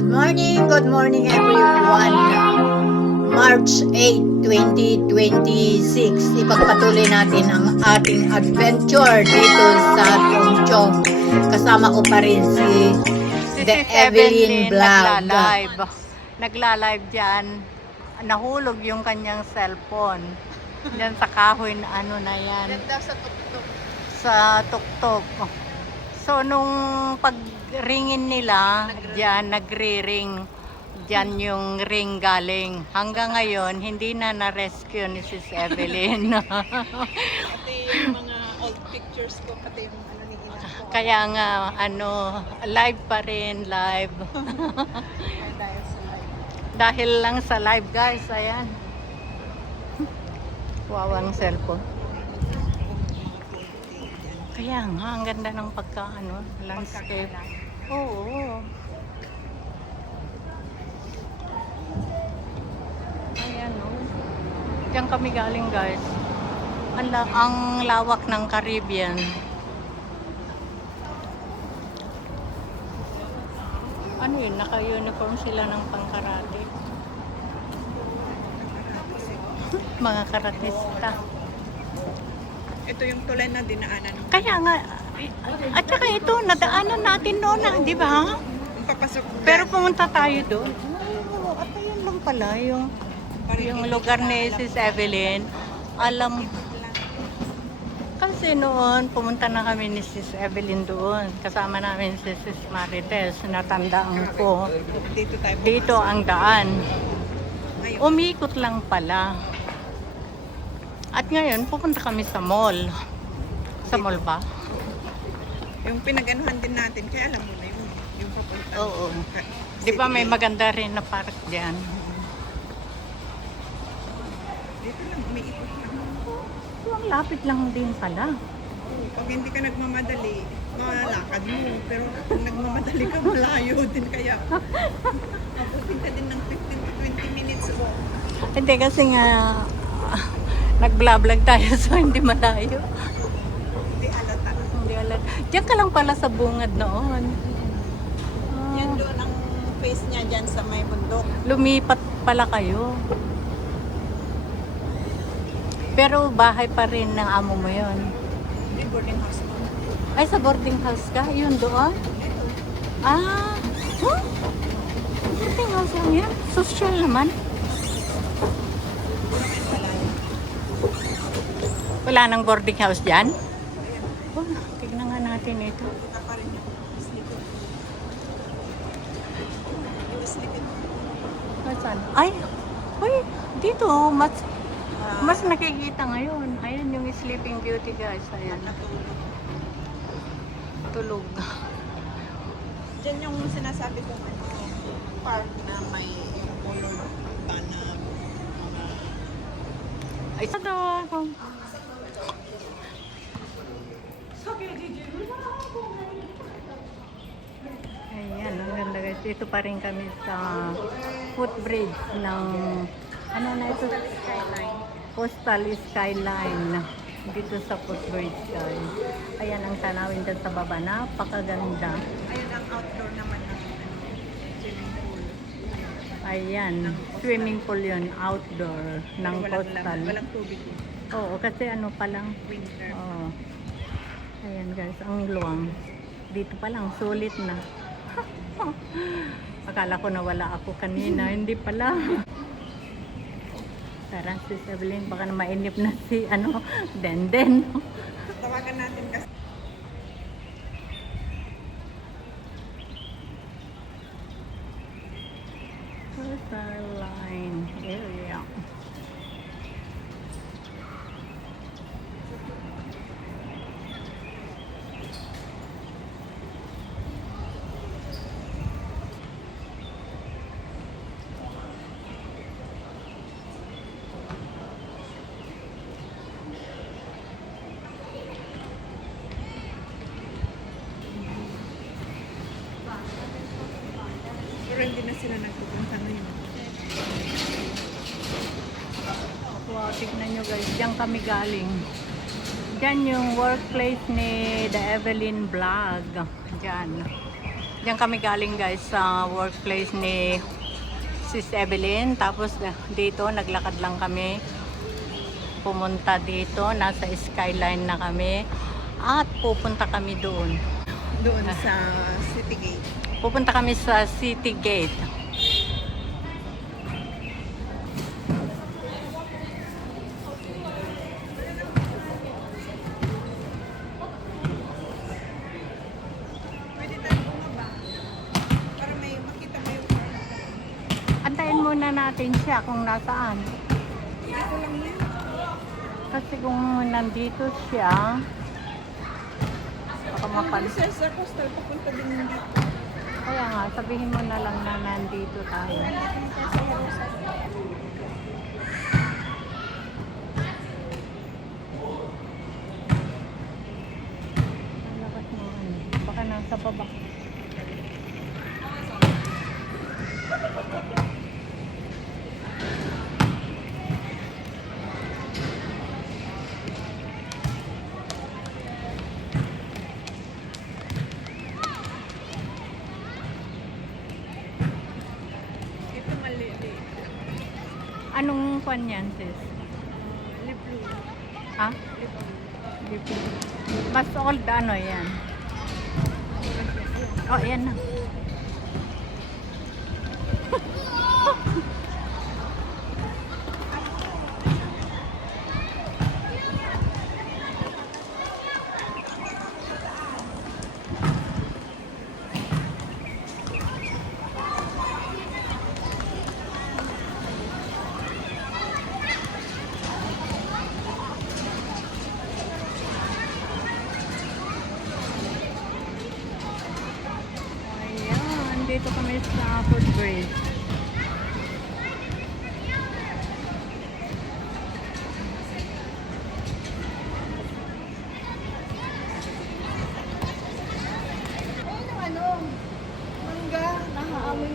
Good morning everyone. March 8, 2026. Ipagpatuloy natin ang ating adventure dito sa Chongchong. Kasama ko pa rin si The Evelyn Vlog. Nagla-live dyan. Nahulog yung kanyang cellphone. Diyan sa kahoy na ano na yan. Sa tuktok. Sa tuktok. So, nung pag-ringin nila, dyan, nagre-ring. Dyan yung ring galing. Hanggang ngayon, hindi na na-rescue ni Sis Evelyn. Pati yung mga old pictures ko, pati yung ano ni Ina ko. Kaya nga, live pa rin, live. Dahil sa live. Dahil lang sa live, guys, ayan. Wawang cellphone. Kaya nga, ang ganda ng landscape. Oo. Ayan, oh. Diyan kami galing, guys. Ang lawak ng Caribbean. Ano yun? Naka-uniform sila ng pangkarate. Mga karatista. Ito yung tulay na dinaanan. Kaya nga, at saka ito, nadaanan natin noon, di ba? Yung papasok dyan. Pero pumunta tayo doon. At ayun lang pala, yung lugar ni Sis Evelyn. Kasi noon, pumunta na kami ni Sis Evelyn doon. Kasama namin si Sis Marites. Natandaan ko. Dito tayo. Dito ang daan. Ngayon. Umikot lang pala. At ngayon, pupunta kami sa mall. Sa mall ba? Yung pinag-anuhan din natin, kaya alam mo na yung papunta. Oo. Di ba may maganda rin na park dyan? Dito lang, umiikot lang. Ang lapit lang din pala. Pag hindi ka nagmamadali, malakad mo. Pero kung nagmamadali ka, malayo din. Kaya mapupunta din ng 15 to 20 minutes walk. Hindi kasi nga nag-vlog tayo so hindi malayo. Hindi alata. Hindi alam. Diyan ka lang pala sa bungad noon. Yan doon ang face niya dyan sa may bundok. Lumipat pala kayo. Pero bahay pa rin ng amo mo yon. Hindi boarding house mo. Ay, sa boarding house ka? Yun doon? Ah! Huh? Boarding house lang yan? Social naman? Wala nang boarding house dyan? Oh, tignan nga natin ito. Kita pa rin yung slikod. Yung slikod. Saan? Ay! Uy! Dito, mas nakikita ngayon. Ayan yung Sleeping Beauty, guys. Ayan. Natulog. Tulog. Diyan yung sinasabi kong park na may yung color na Ay, sa daw. Ayan, ang ganda guys. Ito pa rin kami sa footbridge ng ano na ito? Coastal Skyline. Dito sa footbridge guys. Ayan ang tanawin dyan sa baba. Napakaganda. ayun ang outdoor naman ng swimming pool. Ayan. Swimming pool yun. Outdoor ng coastal. Walang tubig yun. Oo, kasi ano pa lang. Winter. Oo. Ayan guys, ang luwang. Dito pa lang, sulit na. Akala ko nawala ako kanina, hindi pala. Tara, Sis Evelyn, baka na mainip na si, Denden. Tawagan natin kasi. Coastal line area. Pero hindi na sila nagpupunta ngayon. Wow, tignan nyo guys, diyan kami galing. Diyan yung workplace ni The Evelyn Vlog. Diyan. Diyan kami galing guys sa workplace ni Sis Evelyn. Tapos dito naglakad lang kami. Pumunta dito. Nasa skyline na kami. At pupunta kami doon. Doon sa City Gate. Pupunta kami sa City Gate. Pwede tayo bumaba. Para may makita mo yung Antayin muna natin siya kung nasaan. dito lang yan. Kasi kung nandito siya, baka mapansin. Sa coastal, papunta din dito. Kaya nga, sabihin mo na lang na nandito tayo. Labas mo, baka nasa baba. Ito maliliit. Anong kwan yan, sis? Lip blue. Ha? Lip blue. Mas old ano yan? Oh, yan na. Ayan, dito kami sa footbridge.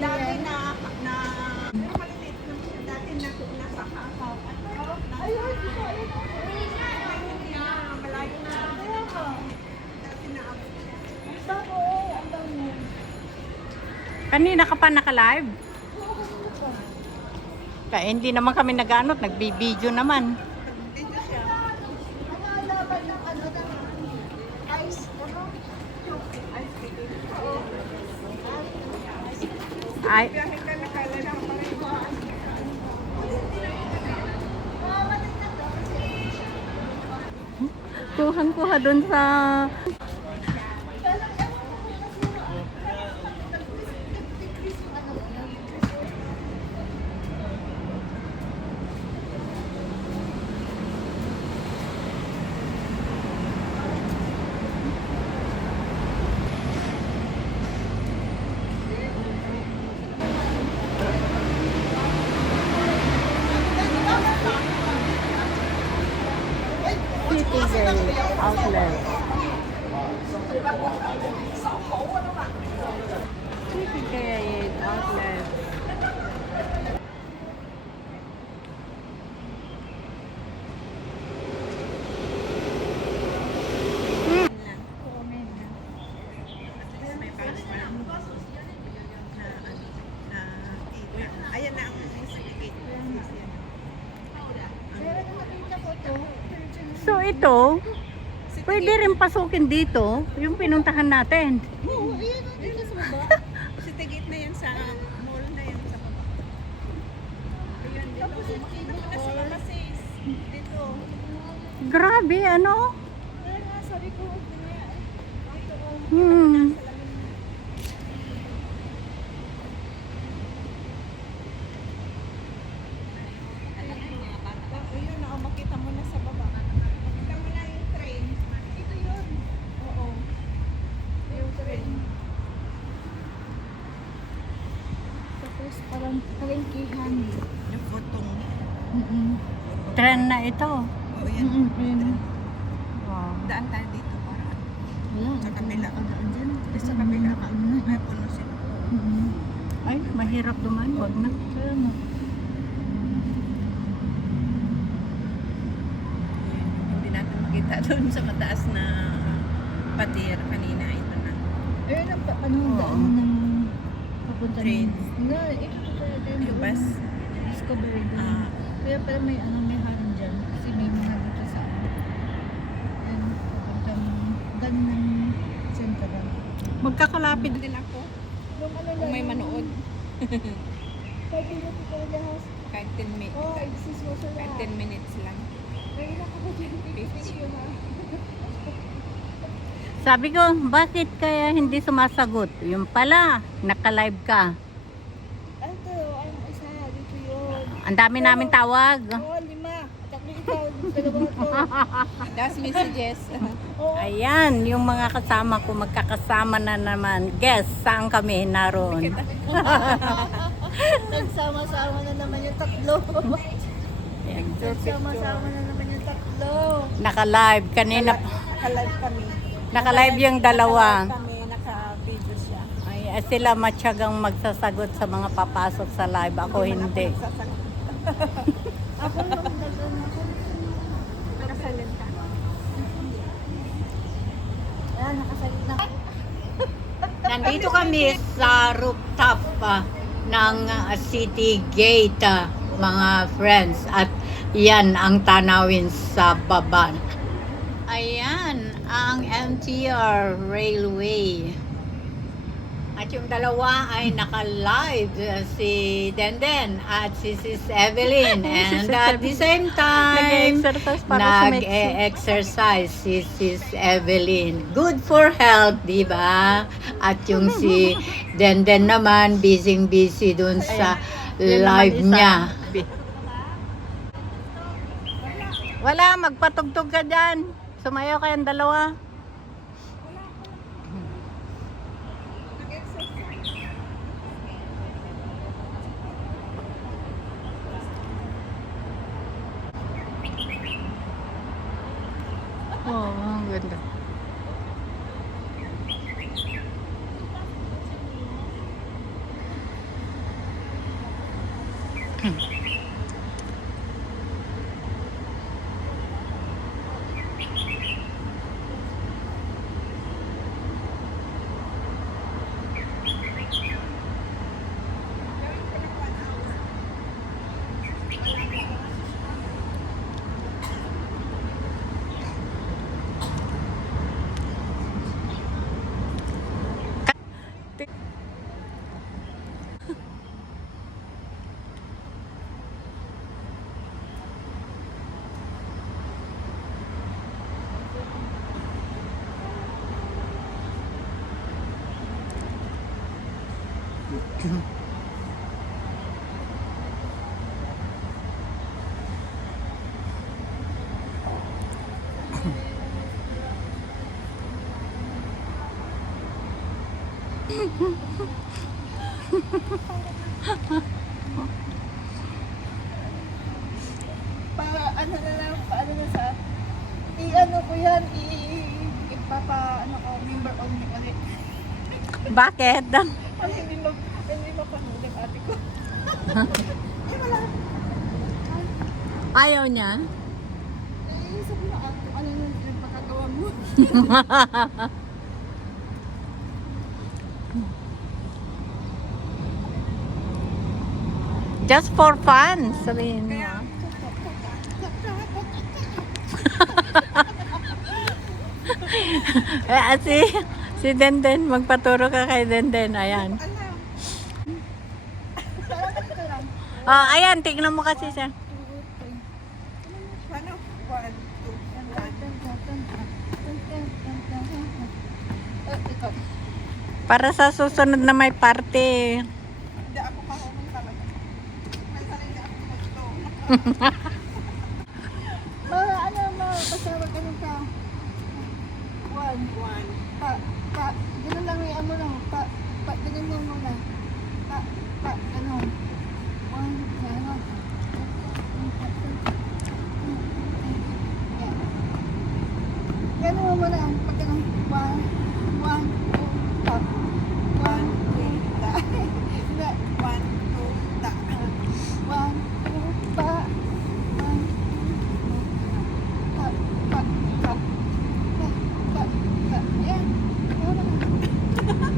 Dati na pero maliliit lang siya. Dati nasa kakao. Ayun, malayo na. Dati na Kanina ka pa naka-live? Kaya hindi naman kami nag-ano, nagbi-video naman. dito siya. Ay, Biyahe kami kala lang pa rin. kuhang-kuha dun sa... City Gate Outlet. City Gate Outlet. May pass na. Ayan na ang certificate. So ito, pwede rin pasukin dito, yung pinuntahan natin. Oo, ayan o, dito sa baba. Certificate na yan sa mall na yan sa baba. Ayan, dito. Makita mo na sa baba, sis. Dito. Grabe, ano? Ayan nga, sabi ko. Hmm. Ayun na, makita mo na sa baba. Makita mo na yung train. Ito yun. Oo. Yung train. Tapos parang palengkihan. Yung photo. Trend na ito. Oo, yan. Wow. Daan tayo dito para Wala, sa kabila. nakadaan dyan. Sa kabila. Nakaano na. Ay, puno sila. Ay, mahirap duman, wag na. Kaya nga. Hindi natin makita doon sa mataas na pader kanina. Ito na. Pero ano ang daan ng papunta Train. Nga, ito talaga Yung bus? Discovery doon. Ah. Kaya pala may may harang dyan. Kasi may mga dito sa and papuntang ganun Central. Magkakalapit din ako. Yung ano Kung may manood. 5 minutes ko na house. Kahit 10 minutes. Oh, exist mo sa Kahit 10 minutes lang. Kaya na ka ba dyan? Picture ha? Sabi ko, bakit kaya hindi sumasagot? Yung pala, naka-live ka. Ito, ang isa, dito yun. Ang dami namin tawag. Oo, 5. Tatlo ikaw, dalawa ko. That's messages. Oo, Ayan, yung mga kasama ko, magkakasama na naman. Guess, saan kami naroon? nagsama-sama na naman yung tatlo. Ayan. Nagsama-sama na naman yung tatlo. Naka-live. Kanina, Naka-live kami. naka-live yung dalawa. Kami, naka-video siya. Ay, sila matyagang magsasagot sa mga papasok sa live. Ako hindi. Ako lang nag-ano ako. Nakasalin ka. Ah, nakasalit na. Nandito kami sa rooftop ng City Gate, mga friends. At yan ang tanawin sa baba. Ayan, ang MTR Railway. At yung dalawa ay naka-live, si Denden at si Sis Evelyn. And at the same time, Nag-exercise para sumexy. nag-exercise si Sis Evelyn. Good for health, di ba? At yung si Denden naman, busy dun sa Yan naman live isa. niya. Wala, magpatugtog ka dyan. Sumayaw kayong dalawa. Oo, ang ganda. Para ano na lang, paano na sa i-ano ko yan, ipapa, ano ko, member only ulit. Bakit? Ay, hindi mapanood ang ate ko. Ayaw niya? Naiisip mo ate, ano yung nagpakagawa mo? Just for fun, sabihin mo. Si Denden, magpaturo ka kay Denden. Ayan. Oh, ayan, tignan mo kasi siya. Paano? 1, 2. Para sa susunod na may party. Hindi ako kahumong talaga. May sarili ako gusto. Mga ano, mga pasama ka nung ka. 1. Ganun lang yung ano lang, ganun mo muna. Ganun. Ano. Ganun mo muna, pag ganun, 1, 2, tap. 1, 2, ta. Hindi. 1, 2, ta. 1, 2, pa. 1, pa. Yan. Ano na.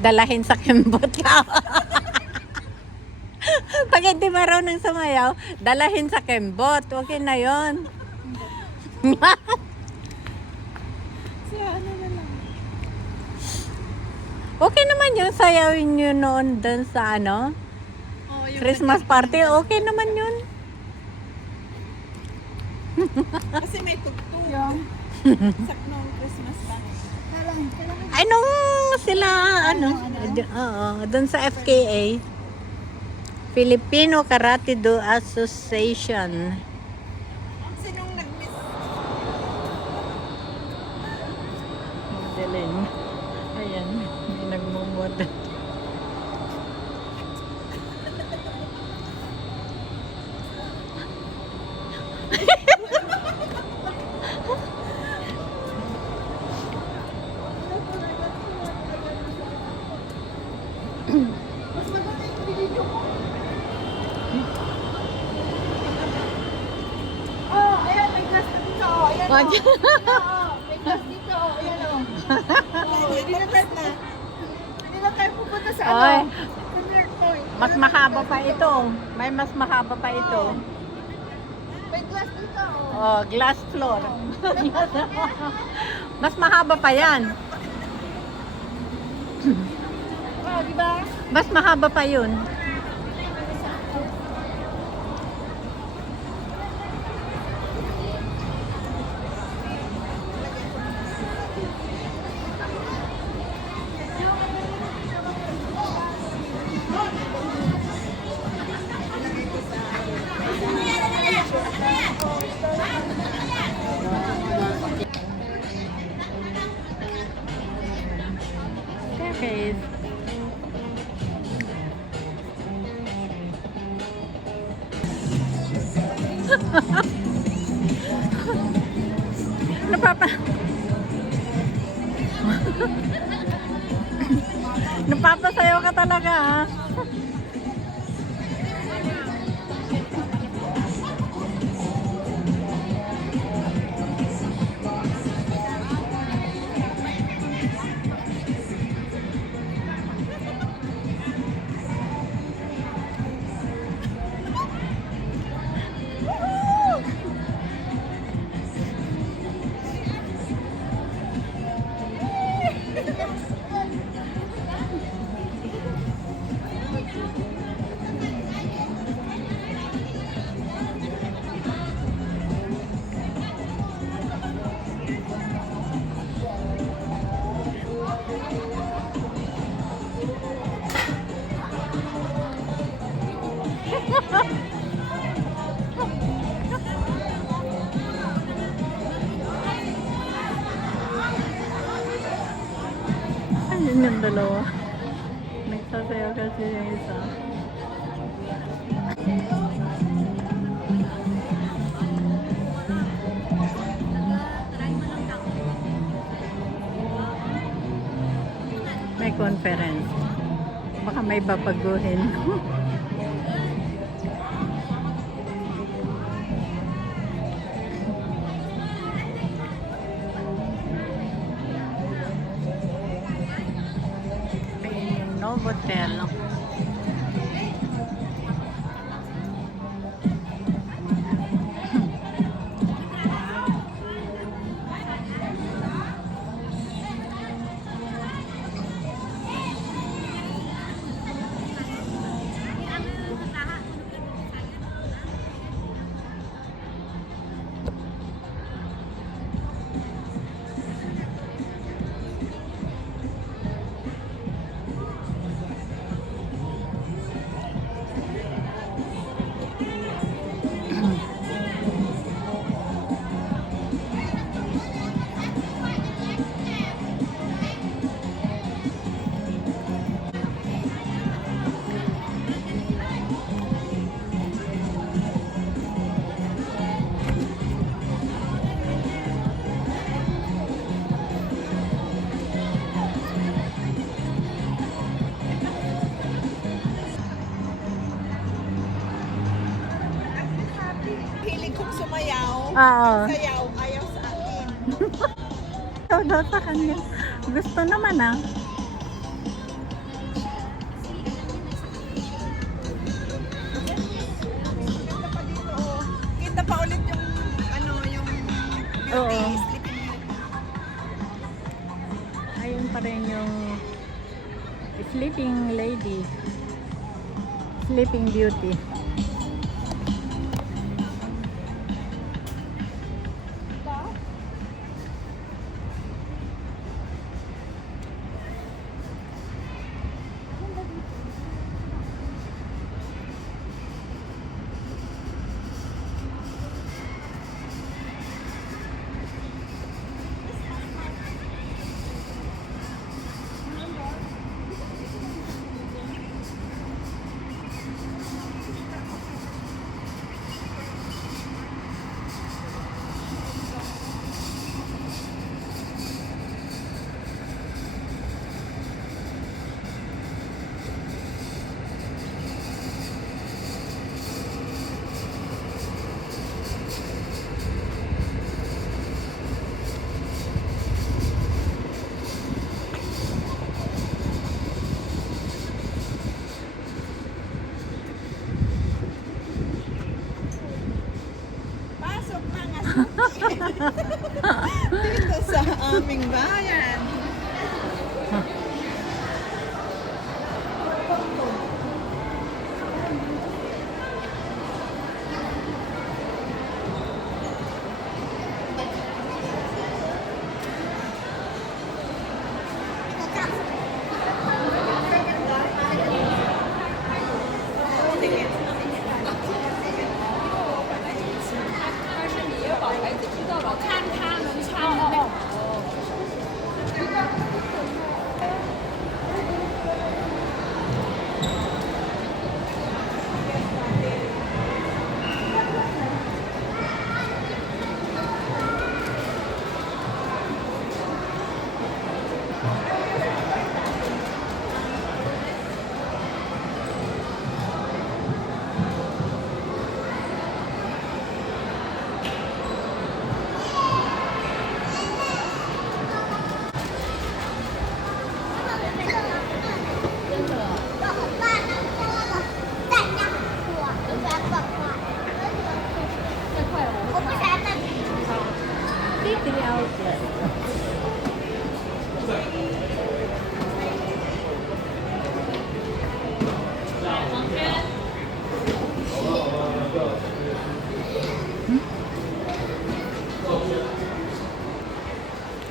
dalahin sa kembot ka. Pag hindi marunong sumayaw, dalahin sa kembot. Okay na yon. Okay naman yung sayawin nyo noon dun sa ano, Oh, yung Christmas party. Okay naman yun. kasi may tugtog. Saknong Christmas lang. Ay, nung sila, oo, dun sa FKA, Filipino Karate Do Association. Sinong nag-miss? Magdalin. Ayan, may nagmumod. Oh, ayan, may glass na dito. Oh, ayan. Wag. Oh, may glass dito. Oh, ayan oh. Oh, hindi na tayo pupunta sa Oy, ano. Sa North Point. mas mahaba pa ito. May mas mahaba pa ito. May glass dito. Oh. Oh, glass floor. Mas mahaba pa yan. Oh, di ba? Mas mahaba pa yun. Okay. Napapa Napapasayaw ka talaga, ha? Ayun yung dalawa. Nagsasayaw kasi yung isa. May conference. Baka may babaguhin. Novotel. Hilig kong sumayaw. Oo. Sayaw, ayaw sa akin. Ito daw sa kanya. Gusto naman, ah. lady. Sleeping Beauty. Pasok mga suki. Dito sa aming bayan. City Outlet.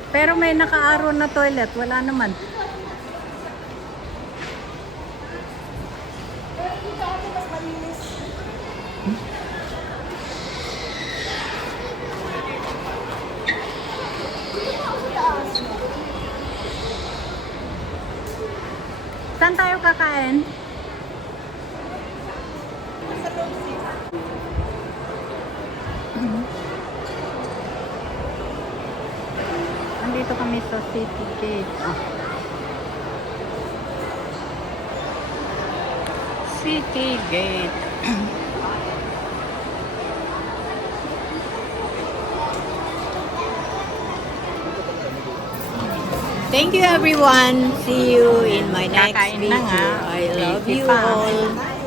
Pero may naka-aro na toilet, wala naman. Saan tayo kakain? Andito kami sa City Gate. City Gate. Thank you everyone. See you in my next Kakain video. na nga. I love Busy you pa. all.